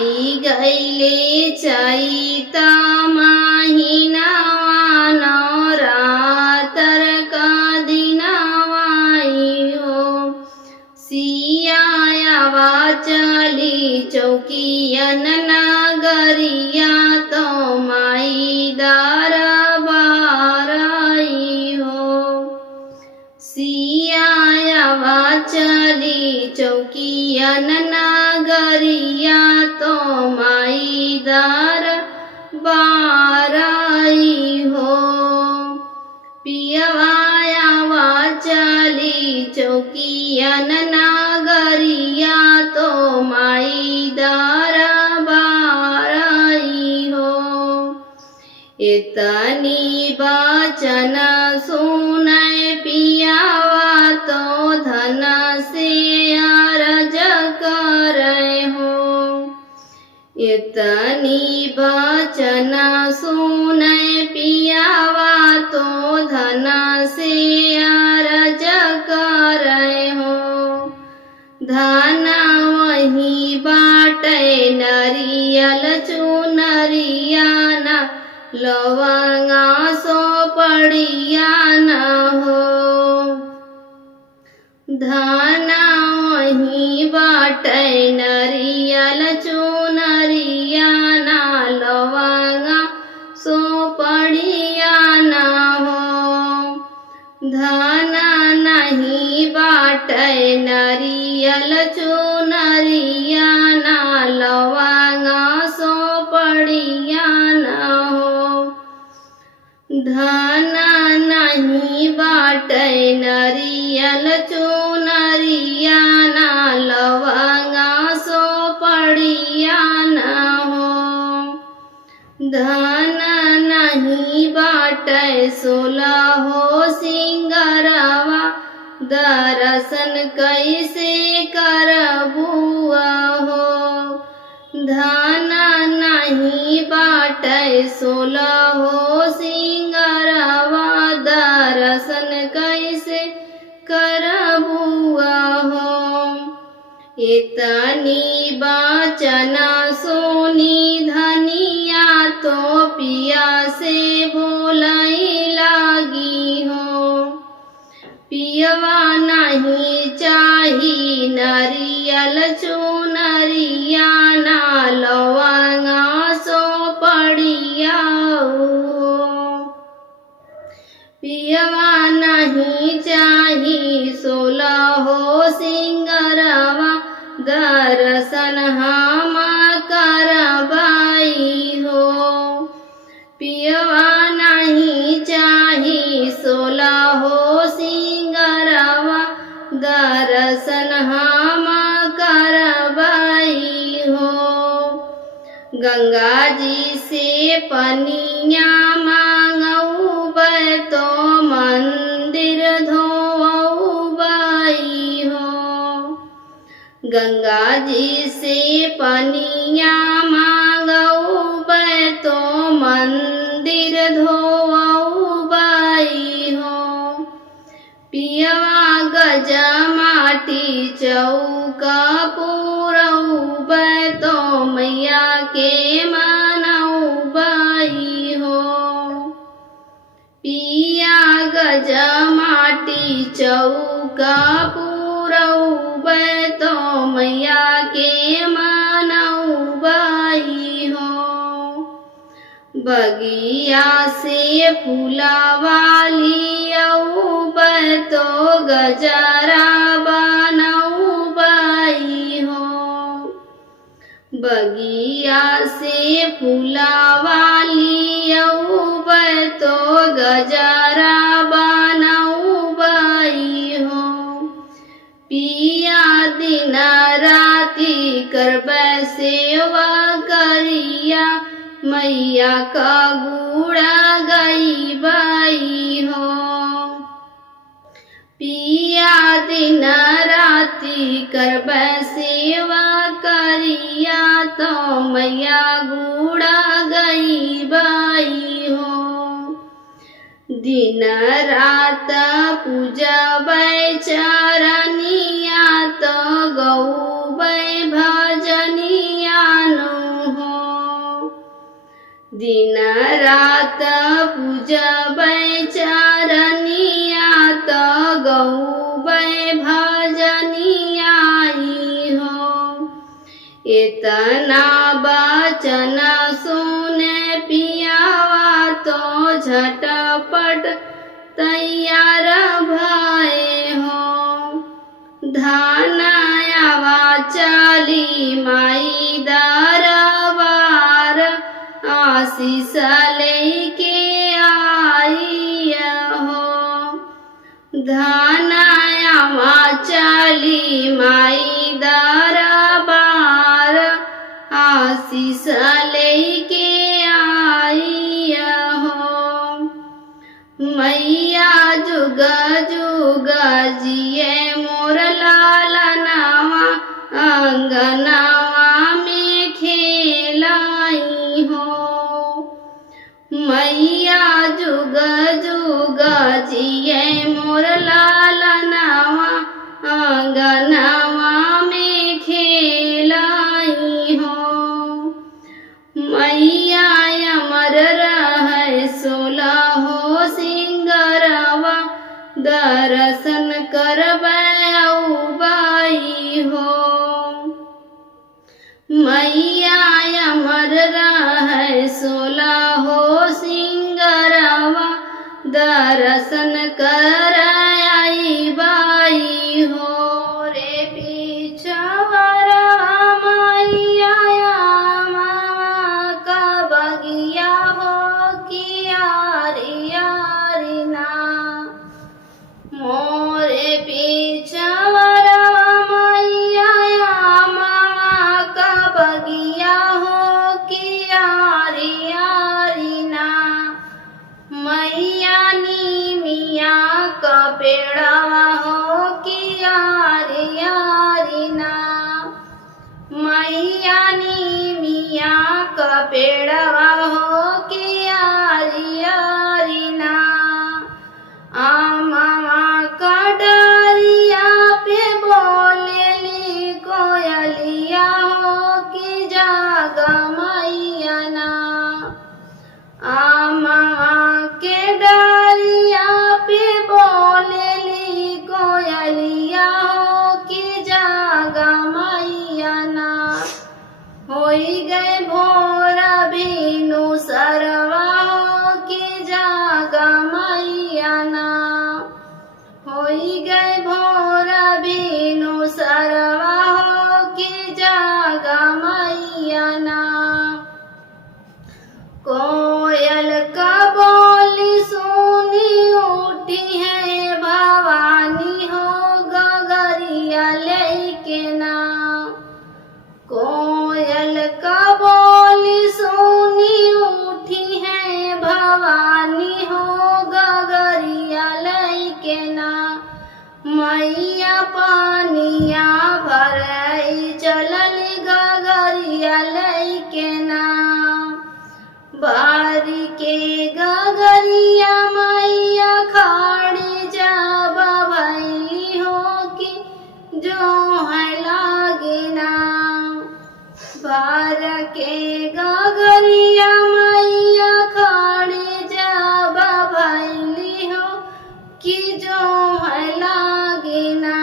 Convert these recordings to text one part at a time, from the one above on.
आई गईले चैता महिनावा नवरातर का दिनवाई हो। सियावा चली चौकियन नगरिया तो माई दरबाराई हो। सियावा चली चौकियन नगरिया तो माई दरबाराई हो। पियवायावा चली चौकियन नगरिया तो माई दरबाराई हो। इतनी बचन सुनै पियावा तो धन से अरज करे हो। इतनी बचन सुनै पियावा तो धन से अरज करे हो। धन वही बाटे नरियल चुनरिया न लवंगा सो पड़िया न हो। धन वही बाटे नरियल चुनरिया न लवंगा सो पड़िया न हो। धन नहीं बाटे नरियल चुनरिया न लवंगा सो पड़िया न हो। धन नहीं बाटे नरियल चुनरिया न लवंगा सो पड़िया न हो। धन नहीं बाटे सोलहो सिंगरवा दर्शन कैसे करबुआ हो। धन नहीं बाटे सोलहो सिंगरवा दर्शन कैसे करबुआ हो। इतनी बचन सुनी धनिया तो पिया से बोलाई लागी हो। पियवा नहीं चाही नरियल चुनरिया न लवंगा सो पड़िया हो। पियवा नहीं चाही सोलहो सिंगरवा दर्शन हम करबाई हो। पियवा नहीं चाही सोलहो सिंगरवा दर्शन हम करबाई हो। गंगा जी से पनिया मांगऊबै तो मंदिर धोऊबै हो। गंगा जी से पनिया मांगऊबै तो मंदिर धोऊबै हो। पियवा गजा माटी चौका पुरऊबै तो मैया के मनऊबै हो। पिया गजा माटी चौका पुरऊबै तो मैया के मनऊबै हो। बगिया से फूलवा लियऊबै तो गजरा बनऊबै हो। बगिया से फूलवा लियऊबै तो गजरा बनऊबै हो। पिया दिन राति करबै सेवा करिया मैया का गुड़ा गईबै हो। पिया दिन राति करबै सेवा करिया तो मैया गुड़ा गईबै हो। दिन रात पूजबै चरनिया तो गौबै भजनिया नो दिन रात पूजबै चरनिया त गौबै भजनिया हो। इतना वचन सुने पियावा तो झटपट तैयार भए हो। धनायावा चली माई दरबार आशीष लेके आई हो। धनायावा चली माई दरबार आशीष लेके आई हो। मैया जुग जुग जिए मोर लालनावा अंगनावा में खेलाई हो। मैया जुग जुग जिए मोर लालनावा अंगनावा में खेलाई हो। मैया अमर रहे 16 सिंगरवा दर्शन करबै औबाई हो। मैया अमर रहे 16 सिंगरवा दर्शन कराई बाई हो। रे पिछवारा मैया मामा का बगिया हो कियारी ना। मोरे पिछवारा मैया मामा का बगिया हो कियारी ना। मैया नीमिया का पेड़ा हो कियारी ना। मैया नीमिया का पेड़ा हो कियारी ना। मामा का डारिया पे बोलेली कोयलिया हो कि जागा मैया ना। मामा के डारिया पे बोलेली कोयलिया हो कि जागा मैया ना। होई गए भोरा भीनु सरवा हो कि जागा मैया ना। होई गए भोरा भीनु सरवा हो कि जागा मैया ना। कोयल का बोली सुनी उठी है भवानी हो गगरिया लेके ना। कोयल का बोली सुनी उठी है भवानी हो गगरिया लेके ना। मैया पानिया भरई चलली गगरिया लेके ना। बारी के गगरिया मैया खाड़ी जब भैली हो कि जो है लागे ना। बार के गगरिया मैया खाड़ी जब भैली हो कि जो है लागे ना।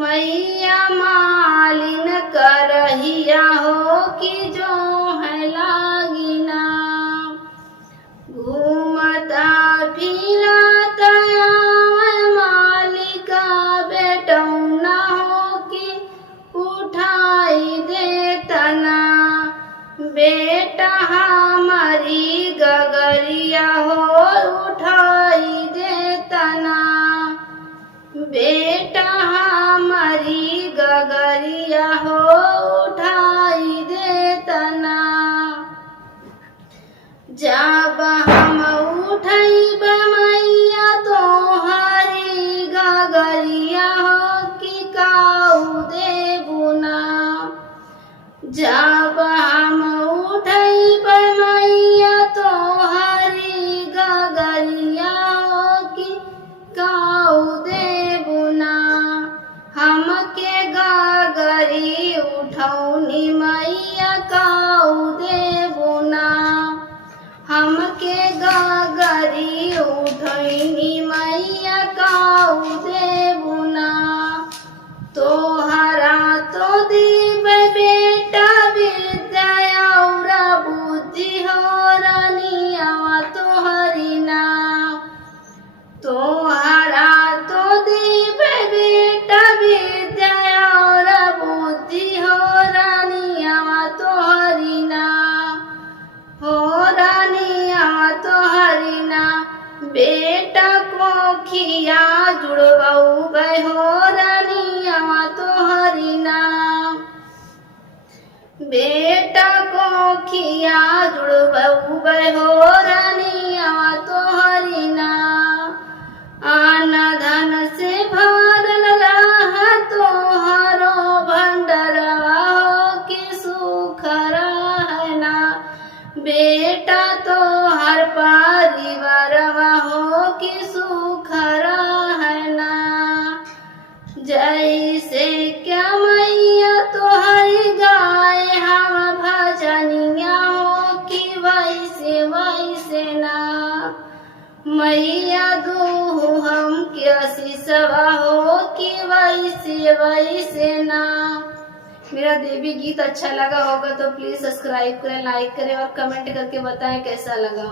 मैया मालिन करहिया हो कि जो है लागे ना। घूमता फिरता मालिका बेटौना हो कि उठाई देता ना। बेटा हमारी गगरिया हो उठाई देता ना। बेटा हमारी गगरिया हो उठाई देता ना। जब हम उठैब मैया तोहरी गगरिया हो कि काऊ देबू ना। जब हम उठैब मैया तोहरी गगरिया हो कि काऊ देबू ना। हमके गगरी उठौनी मैया काऊ देबू ना। विद्या और बुद्धि हो रानिया तोहरी नाम। तोहरा तो दीवे बेटा विद्या और बुद्धि हो रानिया तोहरी नाम। हो रानिया तोहरी नाम। बेटा को खिया जुड़वाऊ हो रानिया तोहरी नाम। बेटा को खिया जुड़वाऊ हो रानिया तोहरी नाम। आना धन से भरल रहा तोहरो भंडरवा हो कि सुख रहना। बेटा तो हर परिवारवा हो कि सुख रहना। जैसे क्या मैया तोहरी गाय हम भजनिया हो कि वैसे वैसे ना। मैया दो हम के आशीषवा हो कि वैसे वैसे ना। मेरा देवी गीत अच्छा लगा होगा तो प्लीज सब्सक्राइब करें, लाइक करें और कमेंट करके बताएं कैसा लगा।